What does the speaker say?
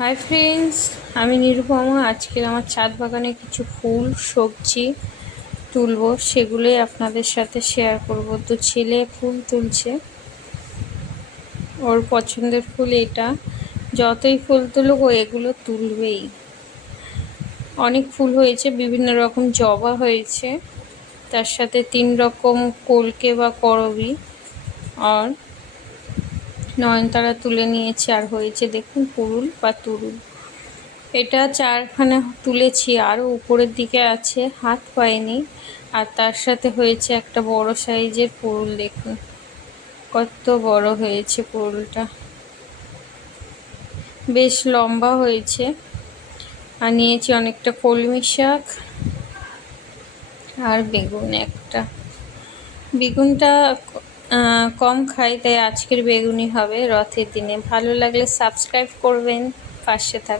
Hi friends, আমি নিরুপমা। আজকে আমার ছাদ বাগানে কিছু ফুল সবজি তুলবো, সেগুলোই আপনাদের সাথে শেয়ার করব। তো ছেলে ফুল তুলছে, ওর পছন্দের ফুল এটা। যতই ফুল তুলুক ও এগুলো তুলবেই। অনেক ফুল হয়েছে, বিভিন্ন রকম জবা হয়েছে, তার সাথে 3 রকম কলকে বা করবী আর নয়নতারা তুলে নিয়েছে। আর হয়েছে দেখুন পুরুল বা তুরুল। এটা 4খানা তুলেছি, আরও উপরের দিকে আছে, হাত পায়নি। আর তার সাথে হয়েছে একটা বড় সাইজের পুরুল। দেখুন কত বড় হয়েছে পুরুলটা, বেশ লম্বা হয়েছে। আর নিয়েছি অনেকটা কলমি শাক আর বেগুন একটা। বেগুনটা কম খাই, তাই আজকের বেগুনই হবে রথের দিনে। ভালো লাগলে সাবস্ক্রাইব করবেন, পাশে থাকবেন।